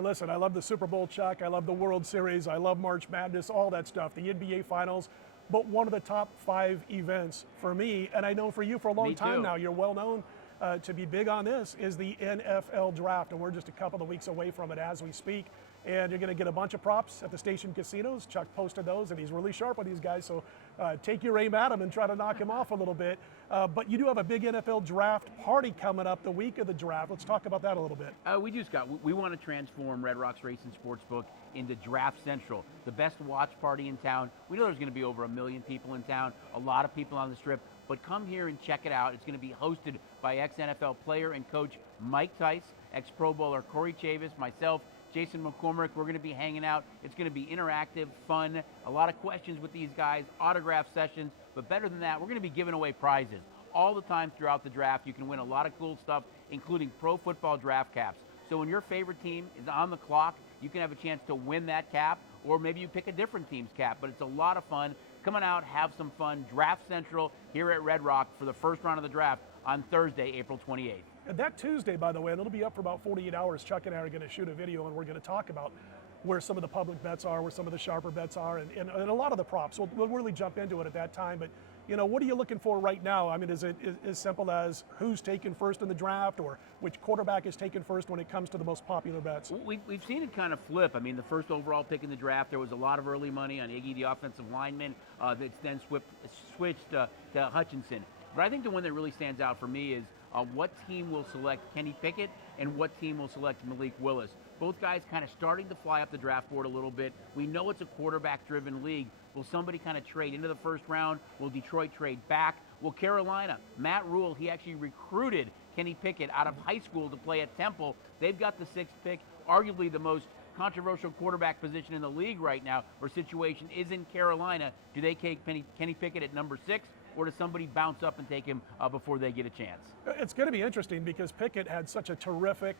Hey, listen, I love the Super Bowl, Chuck. I love the World Series. I love March Madness, all that stuff, the NBA Finals. But one of the top 5 events for me, and I know for you for a long time now, you're well known to be big on this, is the NFL Draft. And we're just a couple of weeks away from it as we speak. And you're going to get a bunch of props at the station casinos. Chuck posted those, and he's really sharp with these guys. So take your aim at him and try to knock him off a little bit. But you do have a big NFL draft party coming up the week of the draft. Let's talk about that a little bit. We do, Scott. We want to transform Red Rocks Racing Sportsbook into Draft Central, the best watch party in town. We know there's going to be over 1 million people in town, a lot of people on the Strip. But come here and check it out. It's going to be hosted by ex-NFL player and coach Mike Tice, ex-Pro Bowler Corey Chavous, myself, Jason McCormick. We're going to be hanging out. It's going to be interactive, fun, a lot of questions with these guys, autograph sessions. But better than that, we're going to be giving away prizes. All the time throughout the draft, you can win a lot of cool stuff, including pro football draft caps. So when your favorite team is on the clock, you can have a chance to win that cap, or maybe you pick a different team's cap. But it's a lot of fun. Come on out, have some fun. Draft Central here at Red Rock for the first round of the draft on Thursday, April 28th. And that Tuesday, by the way, and it'll be up for about 48 hours, Chuck and I are going to shoot a video, and we're going to talk about where some of the public bets are, where some of the sharper bets are, and a lot of the props. We'll really jump into it at that time. But, you know, what are you looking for right now? I mean, is it as simple as who's taken first in the draft, or which quarterback is taken first when it comes to the most popular bets? We've seen it kind of flip. I mean, the first overall pick in the draft, there was a lot of early money on Iggy, the offensive lineman. That's then switched to Hutchinson. But I think the one that really stands out for me is what team will select Kenny Pickett and what team will select Malik Willis. Both guys kind of starting to fly up the draft board a little bit. We know it's a quarterback-driven league. Will somebody kind of trade into the first round? Will Detroit trade back? Will Carolina? Matt Rule, he actually recruited Kenny Pickett out of high school to play at Temple. They've got the 6th pick, arguably the most controversial quarterback position in the league right now, or situation is in Carolina. Do they take Kenny Pickett at number 6? Or does somebody bounce up and take him before they get a chance? It's going to be interesting because Pickett had such a terrific,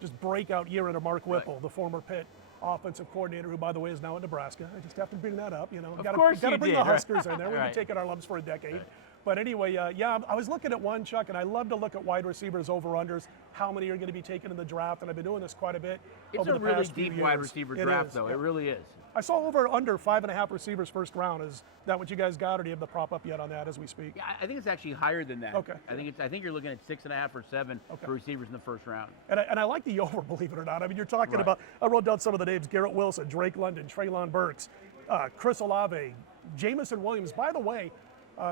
just breakout year under Mark Whipple, the former Pitt offensive coordinator, who, by the way, is now at Nebraska. I just have to bring that up. You know, of course got to bring the Huskers in there. We've right. been taking our lumps for a decade. Right. But anyway, yeah, I was looking at one, Chuck, and I love to look at wide receivers over-unders, how many are going to be taken in the draft, and I've been doing this quite a bit over the past few years. It's a really deep wide receiver draft, though. It really is. I saw under 5.5 receivers first round. Is that what you guys got, or do you have the prop up yet on that as we speak? Yeah, I think it's actually higher than that. Okay. I think you're looking at 6.5 or 7 for receivers in the first round. And I like the over, believe it or not. I mean, you're talking about, I wrote down some of the names: Garrett Wilson, Drake London, Treylon Burks, Chris Olave, Jamison Williams. By the way,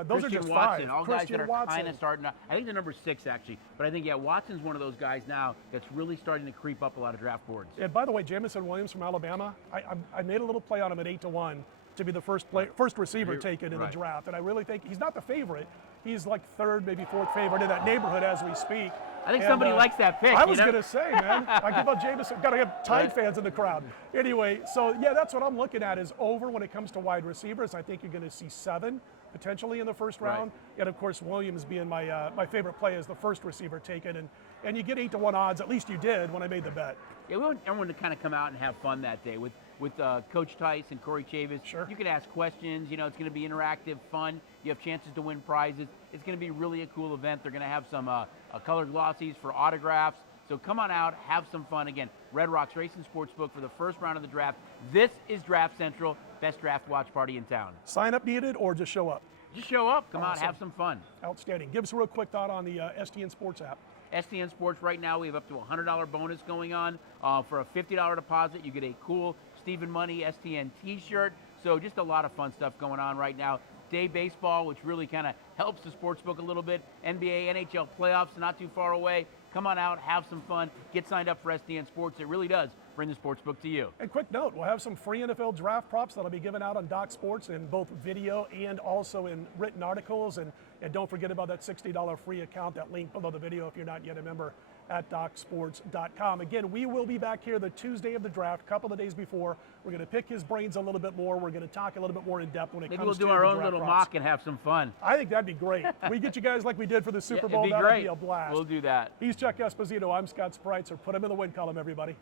those Christian are just Watson, 5. all Christian guys that are kind of starting to, I think they're number 6 actually, but I think, yeah, Watson's one of those guys now that's really starting to creep up a lot of draft boards. And by the way, Jamison Williams from Alabama, I made a little play on him at 8-1 to be the first receiver taken in the draft, and I really think he's not the favorite. He's like 3rd, maybe 4th favorite in that neighborhood as we speak. I think somebody likes that pick. I was going to say, man, I give up Jamison. Got to have Tide fans in the crowd. Anyway, so yeah, that's what I'm looking at is over when it comes to wide receivers. I think you're going to see 7 potentially in the first round. And of course, Williams being my favorite play as the first receiver taken. And you get 8-1 odds. At least you did when I made the bet. Yeah, we want everyone to kind of come out and have fun that day with Coach Tice and Corey Chavous. Sure. You can ask questions. You know, it's going to be interactive, fun. You have chances to win prizes. It's going to be really a cool event. They're going to have some colored glossies for autographs. So come on out, have some fun. Again, Red Rocks Racing Sportsbook for the first round of the draft. This is Draft Central, best draft watch party in town. Sign up needed or just show up? Just show up. Come out, have some fun. Outstanding. Give us a real quick thought on the STN Sports app. STN Sports right now, we have up to a $100 bonus going on. For a $50 deposit, you get a cool Stephen Money STN t-shirt. So just a lot of fun stuff going on right now. Day baseball, which really kind of helps the sports book a little bit. NBA, NHL playoffs not too far away. Come on out, have some fun, get signed up for STN Sports. It really does bring the sports book to you. And quick note, we'll have some free NFL draft props that'll be given out on Doc Sports in both video and also in written articles. And don't forget about that $60 free account, that link below the video if you're not yet a member at DocSports.com. Again, we will be back here the Tuesday of the draft, a couple of days before. We're going to pick his brains a little bit more. We're going to talk a little bit more in depth when it comes to Maybe we'll do our own little mock and have some fun. I think that'd be great. We get you guys like we did for the Super Bowl. It'd be great. That'd be a blast. We'll do that. He's Chuck Esposito. I'm Scott Spreitzer. Put him in the win column, everybody.